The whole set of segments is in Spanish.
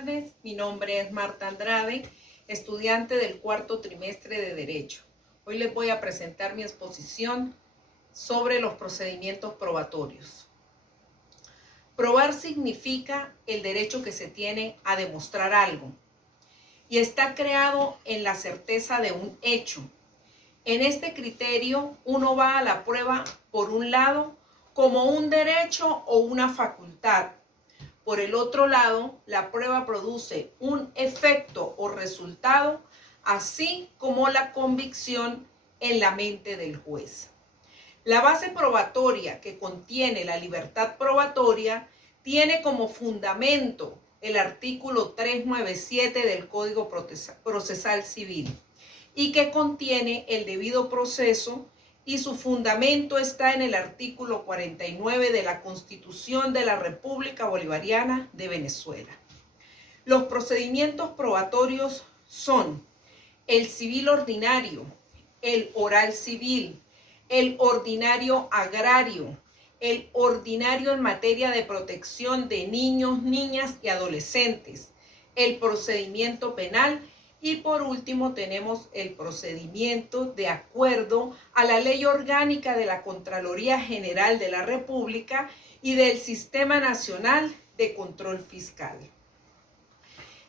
tardes, mi nombre es Marta Andrade, estudiante del cuarto trimestre de Derecho. Hoy les voy a presentar mi exposición sobre los procedimientos probatorios. Probar significa el derecho que se tiene a demostrar algo y está creado en la certeza de un hecho. En este criterio, uno va a la prueba, por un lado, como un derecho o una facultad. Por el otro lado, la prueba produce un efecto o resultado, así como la convicción en la mente del juez. La base probatoria que contiene la libertad probatoria tiene como fundamento el artículo 397 del Código Procesal Civil y que contiene el debido proceso, y su fundamento está en el artículo 49 de la Constitución de la República Bolivariana de Venezuela. Los procedimientos probatorios son el civil ordinario, el oral civil, el ordinario agrario, el ordinario en materia de protección de niños, niñas y adolescentes, el procedimiento penal y por último tenemos el procedimiento de acuerdo a la Ley Orgánica de la Contraloría General de la República y del Sistema Nacional de Control Fiscal.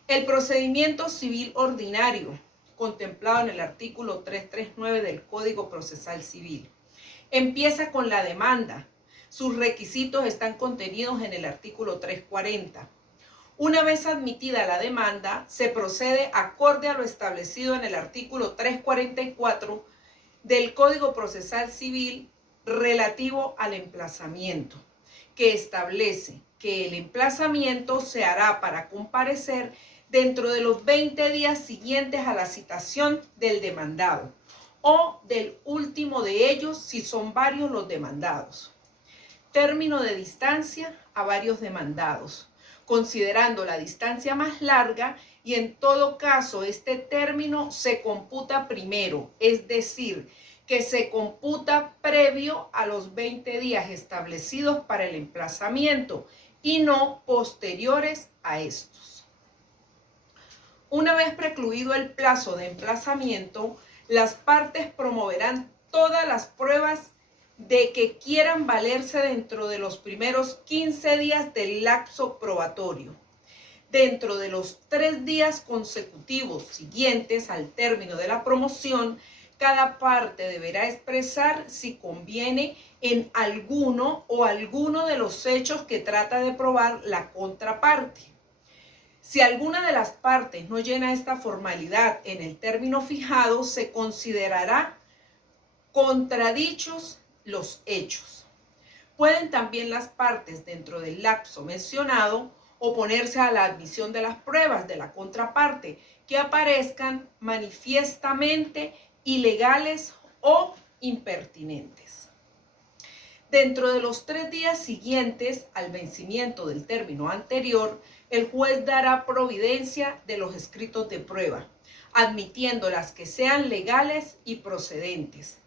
El procedimiento civil ordinario, contemplado en el artículo 339 del Código Procesal Civil, empieza con la demanda. Sus requisitos están contenidos en el artículo 340. Una vez admitida la demanda, se procede acorde a lo establecido en el artículo 344 del Código Procesal Civil relativo al emplazamiento, que establece que el emplazamiento se hará para comparecer dentro de los 20 días siguientes a la citación del demandado o del último de ellos si son varios los demandados. Término de distancia a varios demandados, considerando la distancia más larga, y en todo caso este término se computa primero, es decir, que se computa previo a los 20 días establecidos para el emplazamiento y no posteriores a estos. Una vez precluido el plazo de emplazamiento, las partes promoverán todas las pruebas de que quieran valerse dentro de los primeros 15 días del lapso probatorio. Dentro de los 3 días consecutivos siguientes al término de la promoción, cada parte deberá expresar si conviene en alguno o alguno de los hechos que trata de probar la contraparte. Si alguna de las partes no llena esta formalidad en el término fijado, se considerará contradichos los hechos. Pueden también las partes, dentro del lapso mencionado, oponerse a la admisión de las pruebas de la contraparte que aparezcan manifiestamente ilegales o impertinentes. Dentro de los 3 días siguientes al vencimiento del término anterior, el juez dará providencia de los escritos de prueba, admitiendo las que sean legales y procedentes.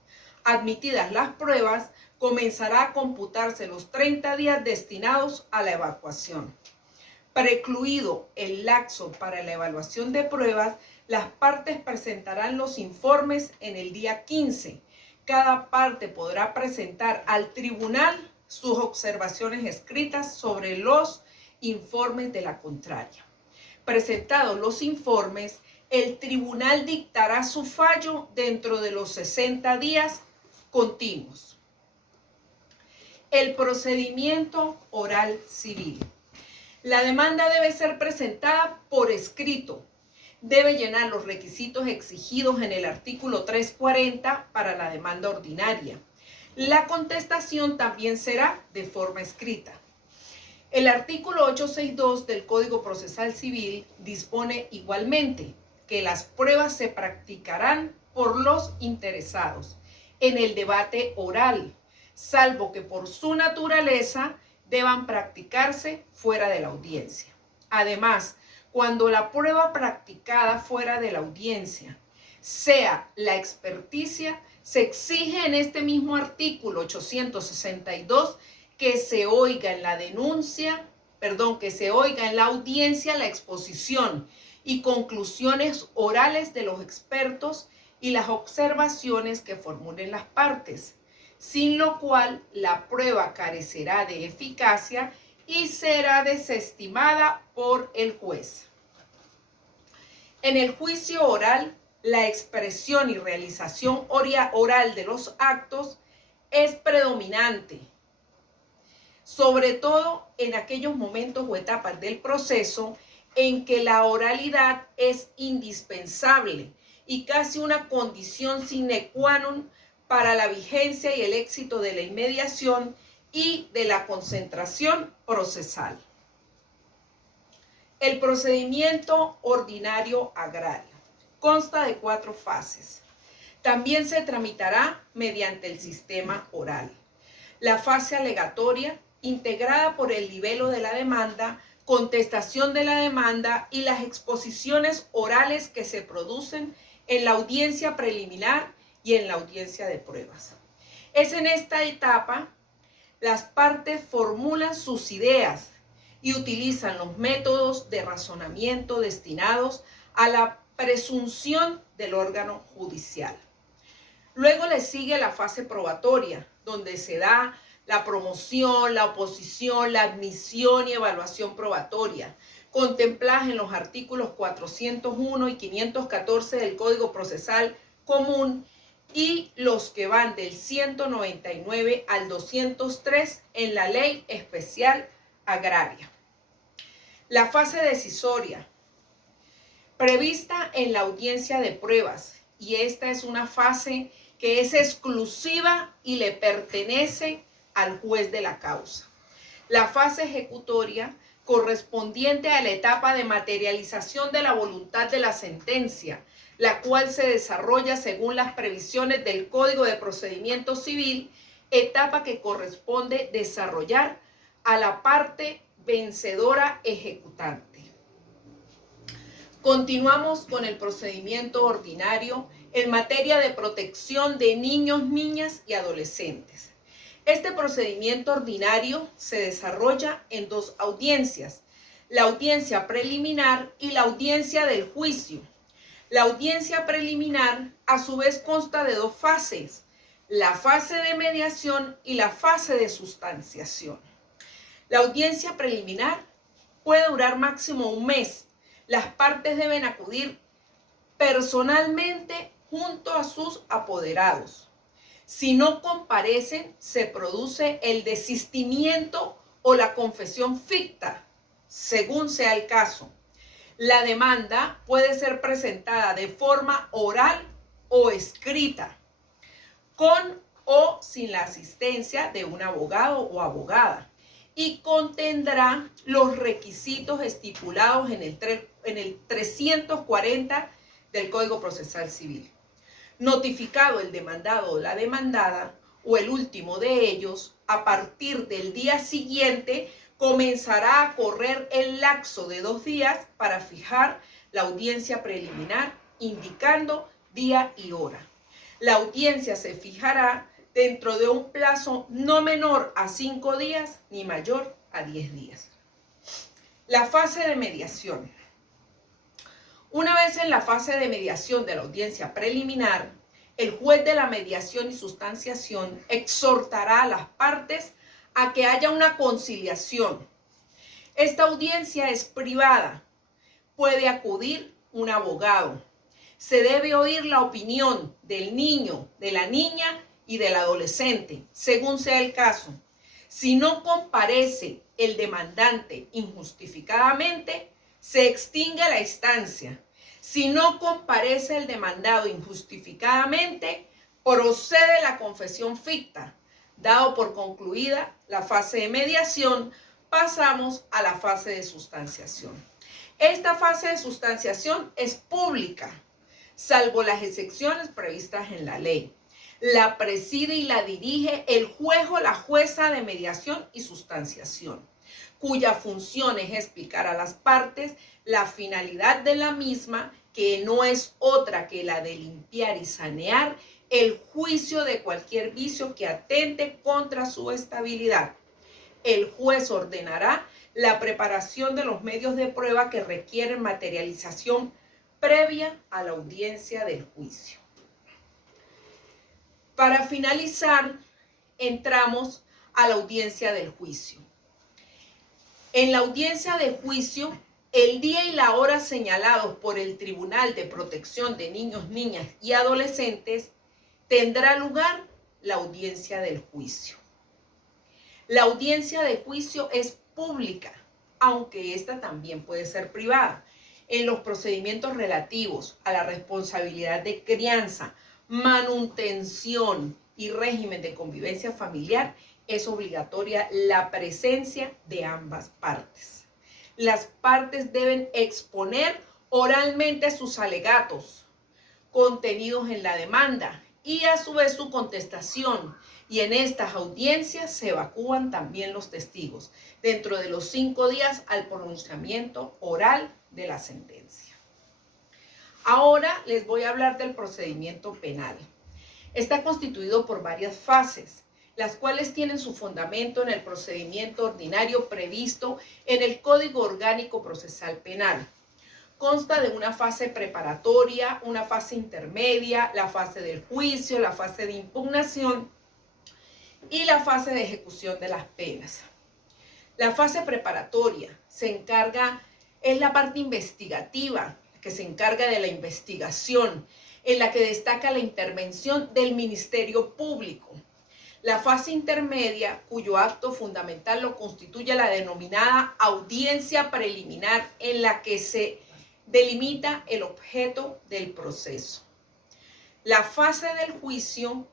Admitidas las pruebas, comenzará a computarse los 30 días destinados a la evacuación. Precluido el lapso para la evaluación de pruebas, las partes presentarán los informes en el día 15. Cada parte podrá presentar al tribunal sus observaciones escritas sobre los informes de la contraria. Presentados los informes, el tribunal dictará su fallo dentro de los 60 días continuos. El procedimiento oral civil. La demanda debe ser presentada por escrito. Debe llenar los requisitos exigidos en el artículo 340 para la demanda ordinaria. La contestación también será de forma escrita. El artículo 862 del Código Procesal Civil dispone igualmente que las pruebas se practicarán por los interesados en el debate oral, salvo que por su naturaleza deban practicarse fuera de la audiencia. Además, cuando la prueba practicada fuera de la audiencia sea la experticia, se exige en este mismo artículo 862 que se oiga en la denuncia que se oiga en la audiencia la exposición y conclusiones orales de los expertos y las observaciones que formulen las partes, sin lo cual la prueba carecerá de eficacia y será desestimada por el juez. En el juicio oral, la expresión y realización oral de los actos es predominante, sobre todo en aquellos momentos o etapas del proceso en que la oralidad es indispensable y casi una condición sine qua non para la vigencia y el éxito de la inmediación y de la concentración procesal. El procedimiento ordinario agrario consta de 4 fases. También se tramitará mediante el sistema oral. La fase alegatoria, integrada por el libelo de la demanda, contestación de la demanda y las exposiciones orales que se producen en la audiencia preliminar y en la audiencia de pruebas. Es en esta etapa las partes formulan sus ideas y utilizan los métodos de razonamiento destinados a la presunción del órgano judicial. Luego le sigue la fase probatoria, donde se da la promoción, la oposición, la admisión y evaluación probatoria, contempladas en los artículos 401 y 514 del Código Procesal Común y los que van del 199 al 203 en la Ley Especial Agraria. La fase decisoria, prevista en la audiencia de pruebas, y esta es una fase que es exclusiva y le pertenece al juez de la causa. La fase ejecutoria, correspondiente a la etapa de materialización de la voluntad de la sentencia, la cual se desarrolla según las previsiones del Código de Procedimiento Civil, etapa que corresponde desarrollar a la parte vencedora ejecutante. Continuamos con el procedimiento ordinario en materia de protección de niños, niñas y adolescentes. Este procedimiento ordinario se desarrolla en 2 audiencias, la audiencia preliminar y la audiencia del juicio. La audiencia preliminar a su vez consta de 2 fases, la fase de mediación y la fase de sustanciación. La audiencia preliminar puede durar máximo 1 mes. Las partes deben acudir personalmente junto a sus apoderados. Si no comparecen, se produce el desistimiento o la confesión ficta, según sea el caso. La demanda puede ser presentada de forma oral o escrita, con o sin la asistencia de un abogado o abogada, y contendrá los requisitos estipulados en el 340 del Código Procesal Civil. Notificado el demandado o la demandada, o el último de ellos, a partir del día siguiente comenzará a correr el lapso de 2 días para fijar la audiencia preliminar, indicando día y hora. La audiencia se fijará dentro de un plazo no menor a 5 días ni mayor a 10 días. La fase de mediación. Una vez en la fase de mediación de la audiencia preliminar, el juez de la mediación y sustanciación exhortará a las partes a que haya una conciliación. Esta audiencia es privada. Puede acudir un abogado. Se debe oír la opinión del niño, de la niña y del adolescente, según sea el caso. Si no comparece el demandante injustificadamente, se extingue la instancia. Si no comparece el demandado injustificadamente, procede la confesión ficta. Dado por concluida la fase de mediación, pasamos a la fase de sustanciación. Esta fase de sustanciación es pública, salvo las excepciones previstas en la ley. La preside y la dirige el juez o la jueza de mediación y sustanciación, cuya función es explicar a las partes la finalidad de la misma, que no es otra que la de limpiar y sanear el juicio de cualquier vicio que atente contra su estabilidad. El juez ordenará la preparación de los medios de prueba que requieren materialización previa a la audiencia del juicio. Para finalizar, entramos a la audiencia del juicio. En la audiencia de juicio, el día y la hora señalados por el Tribunal de Protección de Niños, Niñas y Adolescentes tendrá lugar la audiencia del juicio. La audiencia de juicio es pública, aunque esta también puede ser privada, en los procedimientos relativos a la responsabilidad de crianza, manutención y régimen de convivencia familiar. Es obligatoria la presencia de ambas partes. Las partes deben exponer oralmente sus alegatos contenidos en la demanda y a su vez su contestación. Y en estas audiencias se evacúan también los testigos dentro de los 5 días al pronunciamiento oral de la sentencia. Ahora les voy a hablar del procedimiento penal. Está constituido por varias fases, las cuales tienen su fundamento en el procedimiento ordinario previsto en el Código Orgánico Procesal Penal. Consta de una fase preparatoria, una fase intermedia, la fase del juicio, la fase de impugnación y la fase de ejecución de las penas. La fase preparatoria es la parte investigativa, que se encarga de la investigación, en la que destaca la intervención del Ministerio Público. La fase intermedia, cuyo acto fundamental lo constituye la denominada audiencia preliminar, en la que se delimita el objeto del proceso. La fase del juicio,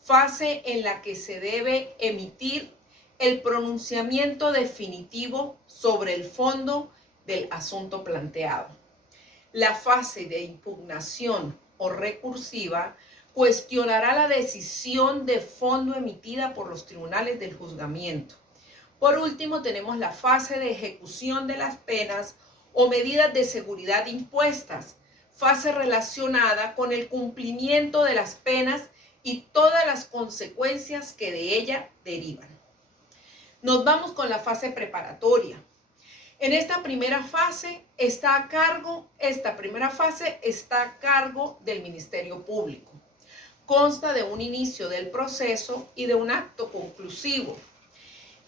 fase en la que se debe emitir el pronunciamiento definitivo sobre el fondo del asunto planteado. La fase de impugnación o recursiva cuestionará la decisión de fondo emitida por los tribunales del juzgamiento. Por último, tenemos la fase de ejecución de las penas o medidas de seguridad impuestas, fase relacionada con el cumplimiento de las penas y todas las consecuencias que de ella derivan. Nos vamos con la fase preparatoria. En esta primera fase está a cargo del Ministerio Público. Consta de un inicio del proceso y de un acto conclusivo.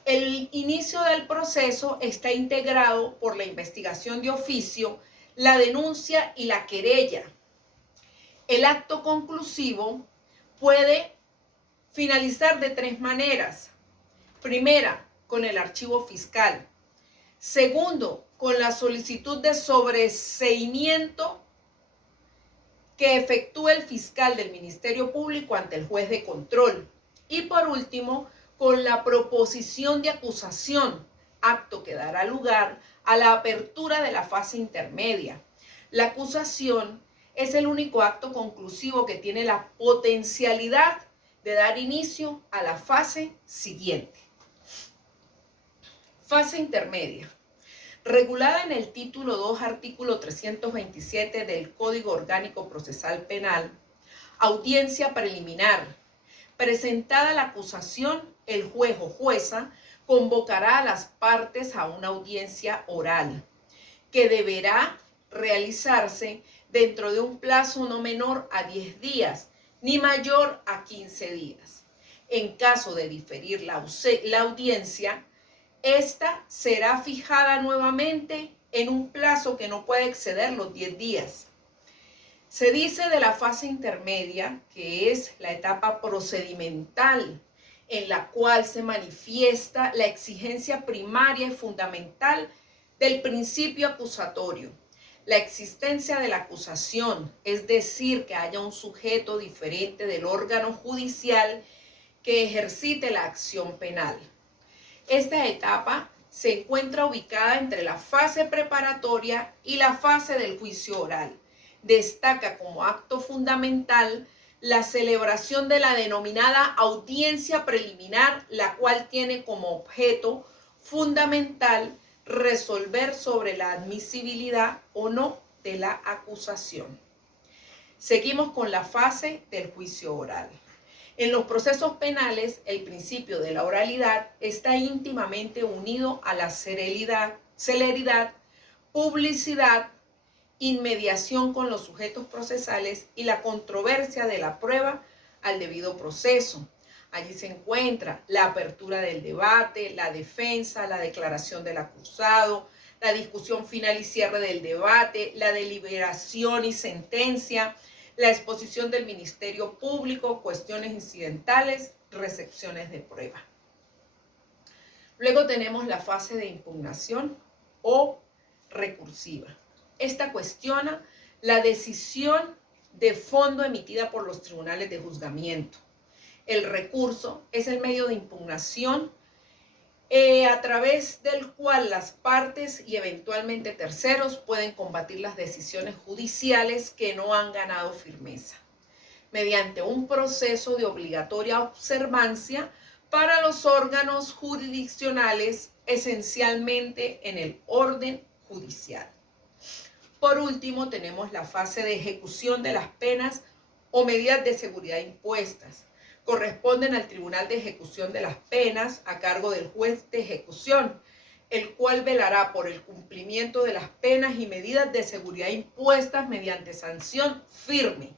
El inicio del proceso está integrado por la investigación de oficio, la denuncia y la querella. El acto conclusivo puede finalizar de 3 maneras. Primera, con el archivo fiscal. Segundo, con la solicitud de sobreseimiento que efectúa el fiscal del Ministerio Público ante el juez de control. Y por último, con la proposición de acusación, acto que dará lugar a la apertura de la fase intermedia. La acusación es el único acto conclusivo que tiene la potencialidad de dar inicio a la fase siguiente. Fase intermedia. Regulada en el título 2, artículo 327 del Código Orgánico Procesal Penal, audiencia preliminar. Presentada la acusación, el juez o jueza convocará a las partes a una audiencia oral, que deberá realizarse dentro de un plazo no menor a 10 días, ni mayor a 15 días. En caso de diferir la audiencia, esta será fijada nuevamente en un plazo que no puede exceder los 10 días. Se dice de la fase intermedia, que es la etapa procedimental, en la cual se manifiesta la exigencia primaria y fundamental del principio acusatorio. La existencia de la acusación, es decir, que haya un sujeto diferente del órgano judicial que ejercite la acción penal. Esta etapa se encuentra ubicada entre la fase preparatoria y la fase del juicio oral. Destaca como acto fundamental la celebración de la denominada audiencia preliminar, la cual tiene como objeto fundamental resolver sobre la admisibilidad o no de la acusación. Seguimos con la fase del juicio oral. En los procesos penales, el principio de la oralidad está íntimamente unido a la celeridad, publicidad, inmediación con los sujetos procesales y la controversia de la prueba al debido proceso. Allí se encuentra la apertura del debate, la defensa, la declaración del acusado, la discusión final y cierre del debate, la deliberación y sentencia, la exposición del Ministerio Público, cuestiones incidentales, recepciones de prueba. Luego tenemos la fase de impugnación o recursiva. Esta cuestiona la decisión de fondo emitida por los tribunales de juzgamiento. El recurso es el medio de impugnación a través del cual las partes y eventualmente terceros pueden combatir las decisiones judiciales que no han ganado firmeza, mediante un proceso de obligatoria observancia para los órganos jurisdiccionales, esencialmente en el orden judicial. Por último, tenemos la fase de ejecución de las penas o medidas de seguridad impuestas. Corresponden al Tribunal de Ejecución de las Penas a cargo del juez de ejecución, el cual velará por el cumplimiento de las penas y medidas de seguridad impuestas mediante sanción firme.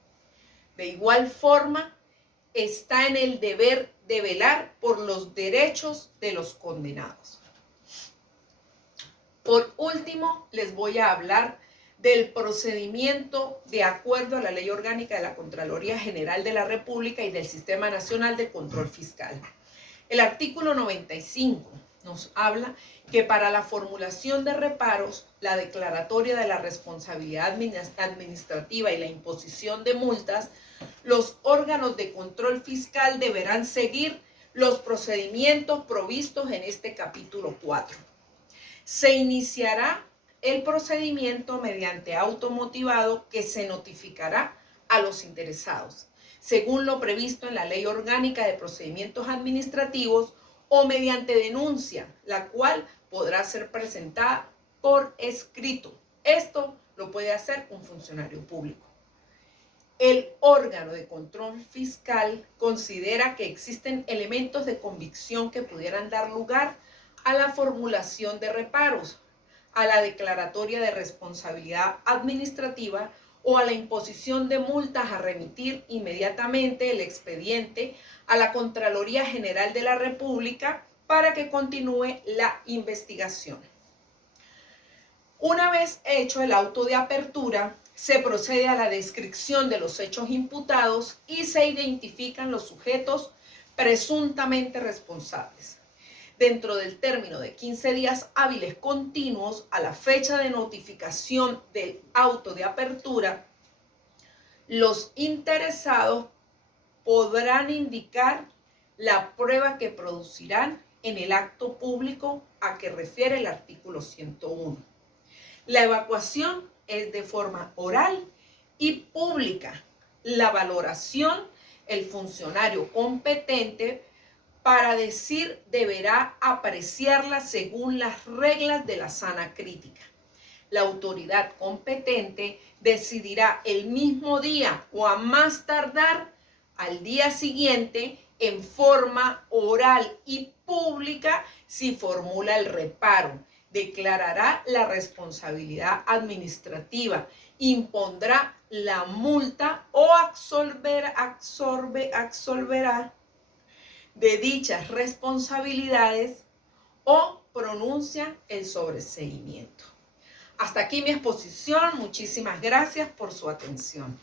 De igual forma, está en el deber de velar por los derechos de los condenados. Por último, les voy a hablar del procedimiento de acuerdo a la Ley Orgánica de la Contraloría General de la República y del Sistema Nacional de Control Fiscal. El artículo 95 nos habla que para la formulación de reparos, la declaratoria de la responsabilidad administrativa y la imposición de multas, los órganos de control fiscal deberán seguir los procedimientos provistos en este capítulo 4. Se iniciará el procedimiento mediante auto motivado que se notificará a los interesados, según lo previsto en la Ley Orgánica de Procedimientos Administrativos, o mediante denuncia, la cual podrá ser presentada por escrito. Esto lo puede hacer un funcionario público. El órgano de control fiscal considera que existen elementos de convicción que pudieran dar lugar a la formulación de reparos, a la declaratoria de responsabilidad administrativa o a la imposición de multas, a remitir inmediatamente el expediente a la Contraloría General de la República para que continúe la investigación. Una vez hecho el auto de apertura, se procede a la descripción de los hechos imputados y se identifican los sujetos presuntamente responsables. Dentro del término de 15 días hábiles continuos a la fecha de notificación del auto de apertura, los interesados podrán indicar la prueba que producirán en el acto público a que refiere el artículo 101. La evacuación es de forma oral y pública. La valoración, el funcionario competente para decir deberá apreciarla según las reglas de la sana crítica. La autoridad competente decidirá el mismo día o a más tardar al día siguiente en forma oral y pública si formula el reparo, declarará la responsabilidad administrativa, impondrá la multa o absolverá de dichas responsabilidades o pronuncia el sobreseimiento. Hasta aquí mi exposición. Muchísimas gracias por su atención.